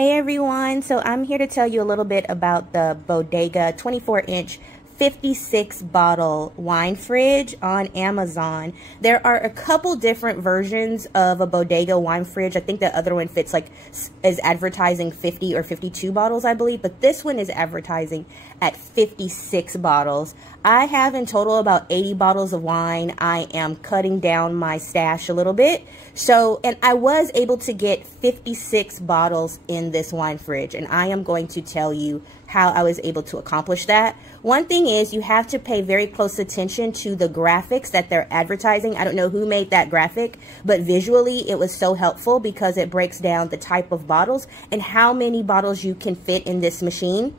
Hey everyone, so I'm here to tell you a little bit about the Bodega 24-inch 56 bottle wine fridge on Amazon. There are a couple different versions of a Bodega wine fridge. I think the other one is advertising 50 or 52 bottles, I believe, but this one is advertising at 56 bottles. I have in total about 80 bottles of wine. I am cutting down my stash a little bit. And I was able to get 56 bottles in this wine fridge, and I am going to tell you how I was able to accomplish that. One thing is you have to pay very close attention to the graphics that they're advertising. I don't know who made that graphic, but visually it was so helpful because it breaks down the type of bottles and how many bottles you can fit in this machine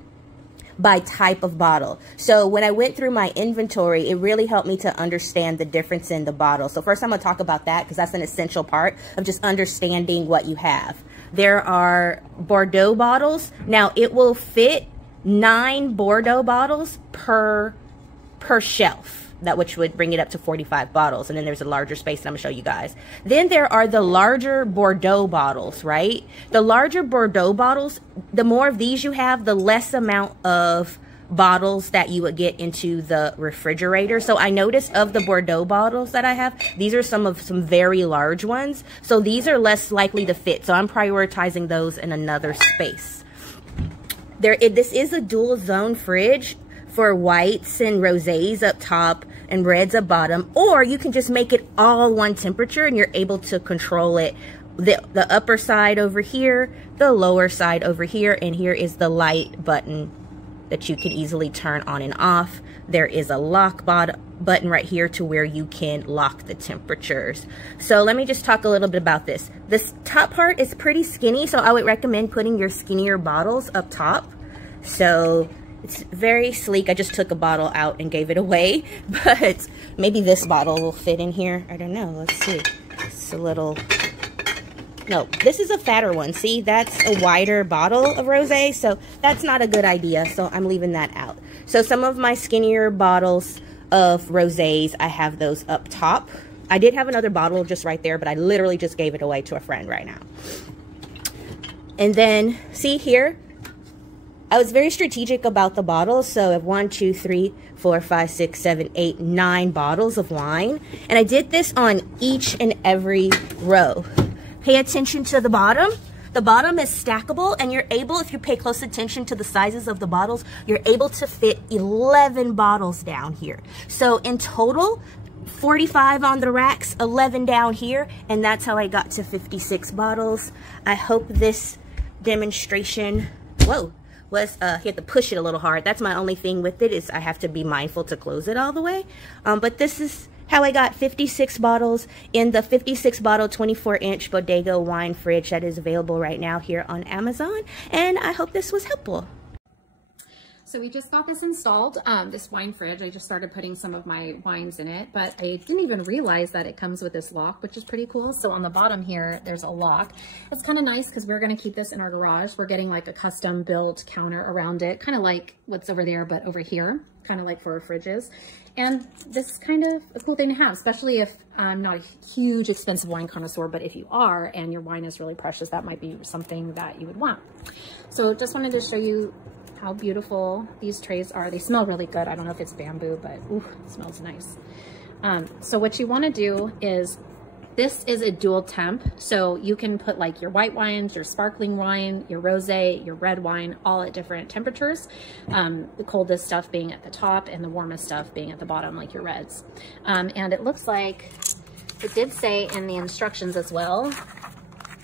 by type of bottle. So when I went through my inventory, it really helped me to understand the difference in the bottle. So first I'm gonna talk about that because that's an essential part of just understanding what you have. There are Bordeaux bottles. Now it will fit 9 Bordeaux bottles per shelf, which would bring it up to 45 bottles. And then there's a larger space that I'm gonna show you guys. Then there are the larger Bordeaux bottles, right? The larger Bordeaux bottles, the more of these you have, the less amount of bottles that you would get into the refrigerator. So I noticed of the Bordeaux bottles that I have, these are some very large ones. So these are less likely to fit. So I'm prioritizing those in another space. This is a dual zone fridge for whites and rosés up top and reds at bottom, or you can just make it all one temperature and you're able to control it. The upper side over here, the lower side over here, and here is the light button that you can easily turn on and off. There is a lock button right here to where you can lock the temperatures. So let me just talk a little bit about this. This top part is pretty skinny, so I would recommend putting your skinnier bottles up top. So it's very sleek. I just took a bottle out and gave it away, but maybe this bottle will fit in here. I don't know. Let's see. It's a little... No, this is a fatter one. See, that's a wider bottle of rosé, so that's not a good idea, so I'm leaving that out. So some of my skinnier bottles of rosés, I have those up top. I did have another bottle just right there, but I literally just gave it away to a friend right now. And then, see here, I was very strategic about the bottles. So I have 1, 2, 3, 4, 5, 6, 7, 8, 9 bottles of wine. And I did this on each and every row. Pay attention to the bottom. The bottom is stackable, and you're able, if you pay close attention to the sizes of the bottles, you're able to fit 11 bottles down here. So in total, 45 on the racks, 11 down here, and that's how I got to 56 bottles. I hope this demonstration, you have to push it a little hard. That's my only thing with it, is I have to be mindful to close it all the way. But this is how I got 56 bottles in the 56 bottle 24-inch Bodega wine fridge that is available right now here on Amazon. And I hope this was helpful. So we just got this installed, this wine fridge. I just started putting some of my wines in it, but I didn't even realize that it comes with this lock, which is pretty cool. So on the bottom here, there's a lock. It's kind of nice because we're going to keep this in our garage. We're getting like a custom built counter around it, kind of like what's over there, but over here, kind of like for our fridges. And this is kind of a cool thing to have, especially if I'm not a huge expensive wine connoisseur, but if you are and your wine is really precious, that might be something that you would want. So just wanted to show you how beautiful these trays are. They smell really good. I don't know if it's bamboo, but ooh, it smells nice. So what you want to do is, this is a dual temp, so you can put like your white wines, your sparkling wine, your rosé, your red wine, all at different temperatures. The coldest stuff being at the top and the warmest stuff being at the bottom, like your reds. And it looks like it did say in the instructions as well,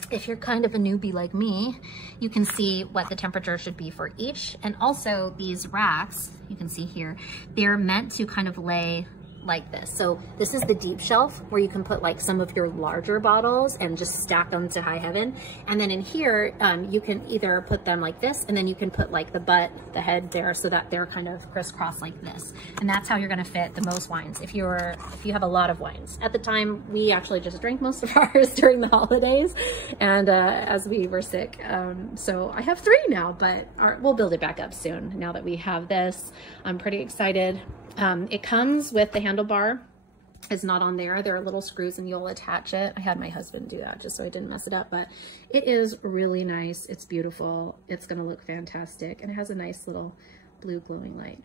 if you're kind of a newbie like me, you can see what the temperature should be for each. And also these racks, you can see here, they're meant to kind of lay like this. So this is the deep shelf where you can put like some of your larger bottles and just stack them to high heaven. And then in here, you can either put them like this, and then you can put like the head there, so that they're kind of crisscross like this. And that's how you're gonna fit the most wines. If you have a lot of wines. At the time, we actually just drank most of ours during the holidays, and as we were sick. So I have 3 now, but we'll build it back up soon. Now that we have this, I'm pretty excited. It comes with the handlebar is not on there. There are little screws and you'll attach it. I had my husband do that just so I didn't mess it up, but it is really nice. It's beautiful. It's gonna look fantastic. And it has a nice little blue glowing light.